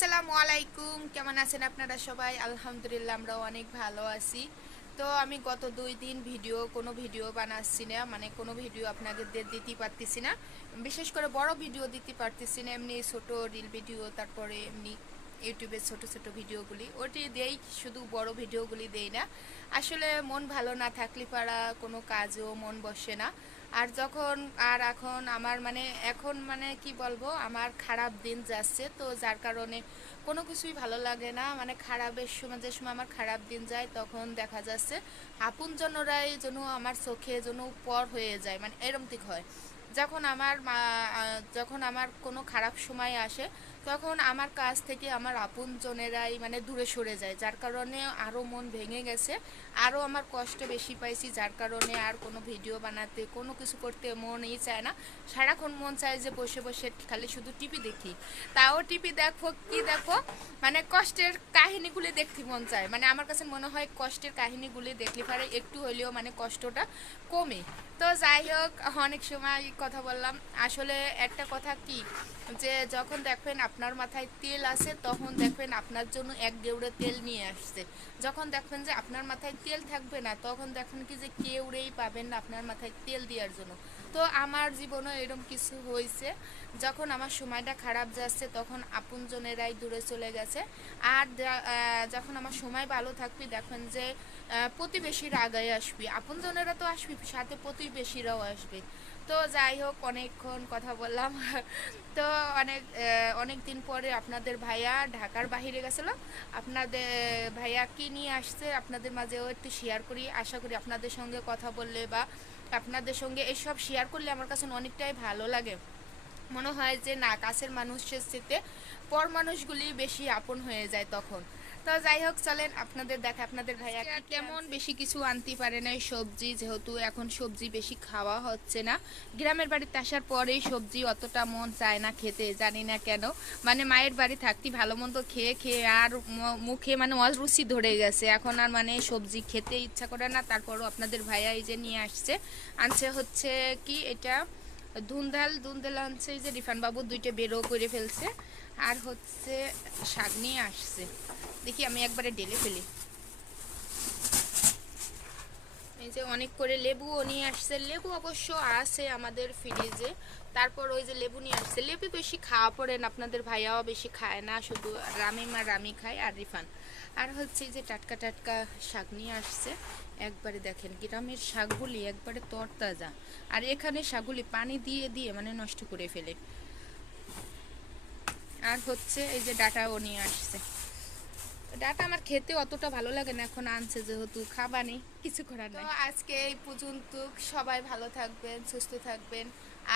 আসসালামু আলাইকুম। কেমন আছেন আপনারা সবাই? আলহামদুলিল্লাহ আমরা অনেক ভালো আছি। তো আমি গত দুই দিন ভিডিও, কোনো ভিডিও বানাচ্ছি না মানে কোনো ভিডিও আপনাদের দিতে পারতেছি না। বিশেষ করে বড় ভিডিও দিতে পারতেছি না, এমনি ছোট রিল ভিডিও, তারপরে এমনি ইউটিউবে ছোট ছোট ভিডিওগুলি। ওটি দেই শুধু বড় ভিডিওগুলি দেই না। আসলে মন ভালো না থাকলে পারা কোনো কাজও মন বসে না। আর যখন, আর এখন আমার মানে এখন মানে কি বলব, আমার খারাপ দিন যাচ্ছে, তো যার কারণে কোনো কিছুই ভালো লাগে না। মানে খারাপের সময়, যে সময় আমার খারাপ দিন যায়, তখন দেখা যাচ্ছে আপনজনরাই যেন আমার চোখে যেন পর হয়ে যায় মানে এরম ঠিক হয়। যখন আমার যখন আমার কোনো খারাপ সময় আসে তখন আমার কাছ থেকে আমার আপনজনেরাই মানে দূরে সরে যায়, যার কারণে আরও মন ভেঙে গেছে। আরও আমার কষ্ট বেশি পাইছি, যার কারণে আর কোনো ভিডিও বানাতে, কোনো কিছু করতে মনই চায় না। সারাক্ষণ মন চায় যে বসে বসে খালি শুধু টিভি দেখি। তাও টিভি দেখো, কি দেখো? মানে কষ্টের কাহিনীগুলি দেখতে মন চায়। মানে আমার কাছে মনে হয় কষ্টের কাহিনীগুলি দেখলে পারে একটু হলেও মানে কষ্টটা কমে। তো যাই হোক, অনেক সময় কথা বললাম। আসলে একটা কথা কি? যে যখন দেখবেন আপনার মাথায় তেল আছে তখন দেখবেন আপনার জন্য এক দেউড়ে তেল নিয়ে আসছে। যখন দেখবেন যে আপনার মাথায় তেল থাকবে না, তখন দেখবেন কি যে কেউরেই পাবেন না আপনার মাথায় তেল দেওয়ার জন্য। তো আমার জীবনে এরকম কিছু হয়েছে। যখন আমার সময়টা খারাপ যাচ্ছে, তখন আপনজনেরাই দূরে চলে গেছে। আর যখন আমার সময় ভালো থাকবি, দেখবেন যে প্রতিবেশীরা আগায় আসবে। আপনজনেরা তো আসবে, সাথে প্রতিবেশীরাও আসবে। তো যাই হোক, অনেকক্ষণ কথা বললাম। তো অনেক অনেক দিন পরে আপনাদের ভাইয়া ঢাকার বাহিরে গেছিল। আপনাদের ভাইয়া কি নিয়ে আসছে আপনাদের মাঝেও একটু শেয়ার করি। আশা করি আপনাদের সঙ্গে কথা বললে বা আপনাদের সঙ্গে এসব শেয়ার করলে আমার কাছে অনেকটাই ভালো লাগে। মনে হয় যে না কাছের মানুষের সাথে পর মানুষগুলি বেশি আপন হয়ে যায় তখন। তো যাই হোক চলেন আপনাদের দেখে আপনাদের ভাইয়া কি কেমন বেশি কিছু আনতে পারে না সবজি যেহেতু এখন সবজি বেশি খাওয়া হচ্ছে না। গ্রামের বাড়িতে আসার পরেই সবজি অতটা মন চায় না খেতে জানি না কেন। মানে মায়ের বাড়ি থাকতে ভালো মন্দ খেয়ে খেয়ে আর মুখে মানে অরুচি ধরে গেছে। এখন আর মানে সবজি খেতে ইচ্ছা করে না তারপরও আপনাদের ভাইয়া এই যে নিয়ে আসছে। আনছে হচ্ছে কি এটা? ধুন্দাল ধুন্দাল আনছে যে রিফান বাবু দুইটা বেরো করে ফেলছে। আর হচ্ছে শাক নিয়ে আসছে। দেখি আমি একবারে ডেলে ফেলি। এই যে অনেক করে লেবুও নিয়ে আসছে। লেবু অবশ্য আছে আমাদের ফ্রিজে তারপর ওই যে লেবু নিয়ে আসছে। লেবু বেশি খাওয়া পড়েন আপনাদের ভাইয়াও বেশি খায় না, শুধু রামিমা, রামি খায় আর রিফান। আর হচ্ছে যে টাটকা টাটকা শাক নিয়ে আসছে। একবারে দেখেন, গ্রামের শাকগুলি একবারে তরতাজা। আর এখানে শাকগুলি পানি দিয়ে দিয়ে মানে নষ্ট করে ফেলে। আর হচ্ছে এই যে ডাটাও নিয়ে আসছে। ডাটা আমার খেতে অতটা ভালো লাগে না এখন আনছে যেহেতু খাবানি কিছু করার নাই। আজকে এই পর্যন্ত সবাই ভালো থাকবেন সুস্থ থাকবেন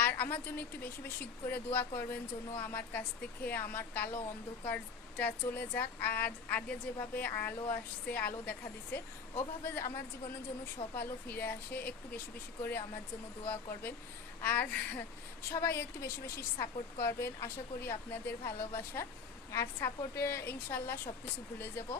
আর আমার জন্য একটু বেশি বেশি করে দোয়া করবেন জন্য আমার কাছ থেকে আমার কালো অন্ধকারটা চলে যাক আর আগে যেভাবে আলো আসছে আলো দেখা দিছে ওভাবে আমার জীবনের জন্য সব আলো ফিরে আসে একটু বেশি বেশি করে আমার জন্য দোয়া করবেন আর সবাই একটু বেশি বেশি সাপোর্ট করবেন আশা করি আপনাদের ভালোবাসা। আর সাপোর্টে ইনশাল্লাহ সব কিছু ভুলে যাব।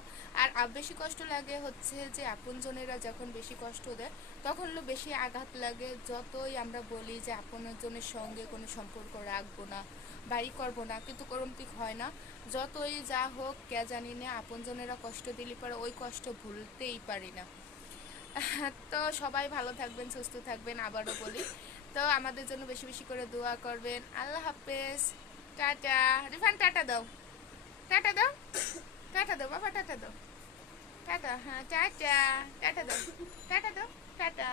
আর বেশি কষ্ট লাগে হচ্ছে যে আপনজনেরা যখন বেশি কষ্ট দেয়, তখন হলো বেশি আঘাত লাগে। যতই আমরা বলি যে আপনজনের সঙ্গে কোনো সম্পর্ক রাখব না বাড়ি করব না, কিন্তু করমতিক হয় না। যতই যা হোক, কে জানি না, আপনজনেরা কষ্ট দিলে পরে ওই কষ্ট ভুলতেই পারি না। তো সবাই ভালো থাকবেন, সুস্থ থাকবেন, আবারও বলি। তো আমাদের জন্য বেশি বেশি করে দোয়া করবেন। আল্লাহ হাফেজ। টাটা। রিফান, টাটা দাও। টাটা দাও। টাটা দাও, বাবা, টাটা দাও। টাটা হ্যাঁ টাটা টাটা দাও। টাটা দাও, টাটা।